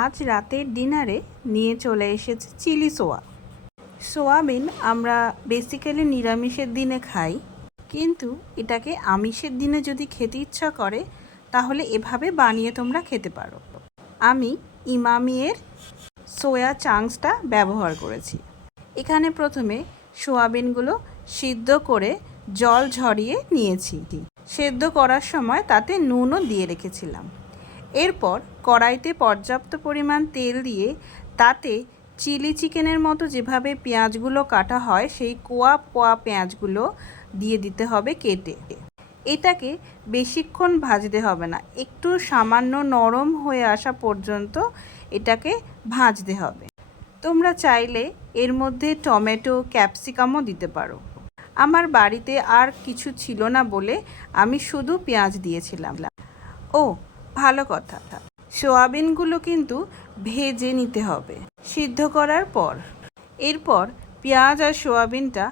আজ রাতের ডিনারে নিয়ে চলে এসেছে চিলি সোয়াবিন আমরা বেসিক্যালি নিরামিষের দিনে খাই, কিন্তু এটাকে আমিষের দিনে যদি খেতে ইচ্ছা করে তাহলে এভাবে বানিয়ে তোমরা খেতে পারো। আমি ইমামিয়ের সোয়া চাংসটা ব্যবহার করেছি। এখানে প্রথমে সোয়াবিনগুলো সিদ্ধ করে জল ঝরিয়ে নিয়েছি। সেদ্ধ করার সময় তাতে নুনও দিয়ে রেখেছিলাম। এরপর কড়াইতে পর্যাপ্ত পরিমাণ তেল দিয়ে তাতে চিলি চিকেনের মতো যেভাবে পেঁয়াজগুলো কাটা হয় সেই কোয়া কোয়া পেঁয়াজগুলো দিয়ে দিতে হবে কেটে। এটাকে বেশিক্ষণ ভাজতে হবে না, একটু সামান্য নরম হয়ে আসা পর্যন্ত এটাকে ভাজতে হবে। তোমরা চাইলে এর মধ্যে টমেটো ক্যাপসিকামও দিতে পারো। আমার বাড়িতে আর কিছু ছিল না বলে আমি শুধু পেঁয়াজ দিয়েছিলাম। ও ভালো কথা, সোয়াবিনগুলো কিন্তু ভেজে নিতে হবে সিদ্ধ করার পর। এরপর পেঁয়াজ আর সোয়াবিনটা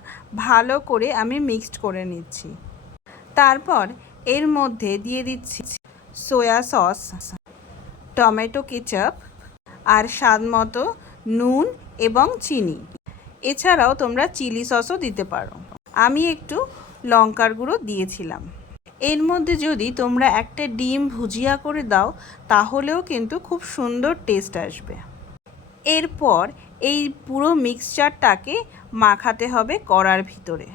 ভালো করে আমি মিক্সড করে নিচ্ছি। তারপর এর মধ্যে দিয়ে দিচ্ছি সয়া সস, টমেটো কেচাপ আর স্বাদ মতো নুন এবং চিনি। এছাড়াও তোমরা চিলি সসও দিতে পারো। আমি একটু লঙ্কার গুঁড়ো দিয়েছিলাম। এর মধ্যে যদি তোমরা একটা ডিম ভুজিয়া করে দাও তাহলেও কিন্তু খুব সুন্দর টেস্ট আসবে। এরপর এই পুরো মিক্সচারটাকে মাখাতে হবে কড়ার ভিতরে।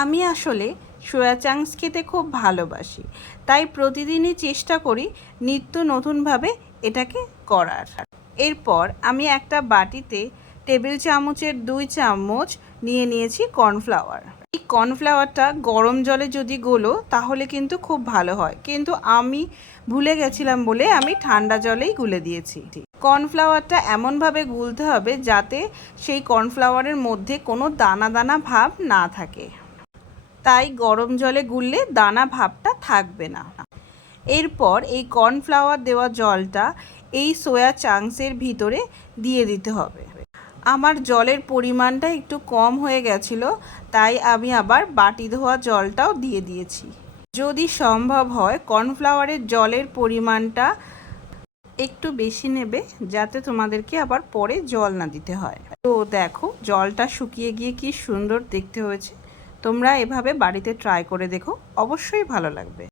আমি আসলে সোয়া চাংস খেতে খুব ভালোবাসি, তাই প্রতিদিনই চেষ্টা করি নিত্য নতুনভাবে এটাকে করার। এরপর আমি একটা বাটিতে টেবিল চামচের 2 চামচ নিয়ে নিয়েছি কর্নফ্লাওয়ার। এই কর্নফ্লাওয়ারটা গরম জলে যদি গোলো তাহলে কিন্তু খুব ভালো হয়, কিন্তু আমি ভুলে গেছিলাম বলে আমি ঠান্ডা জলেই গুলে দিয়েছি। কর্নফ্লাওয়ারটা এমনভাবে গুলতে হবে যাতে সেই কর্নফ্লাওয়ারের মধ্যে কোনো দানা দানা ভাব না থাকে, তাই গরম জলে গুললে দানা ভাবটা থাকবে না। এরপর এই কর্নফ্লাওয়ার দেওয়া জলটা এই সোয়া চাংসের ভিতরে দিয়ে দিতে হবে। আমার জলের পরিমাণটা একটু কম হয়ে গেছিলো, তাই আমি আবার বাটি ধোয়া জলটাও দিয়ে দিয়েছি। যদি সম্ভব হয় কর্নফ্লাওয়ারের জলের পরিমাণটা একটু বেশি নেবে, যাতে তোমাদেরকে আবার পরে জল না দিতে হয়। তো দেখো জলটা শুকিয়ে গিয়ে কি সুন্দর দেখতে হয়েছে। তোমরা এভাবে বাড়িতে ট্রাই করে দেখো, অবশ্যই ভালো লাগবে।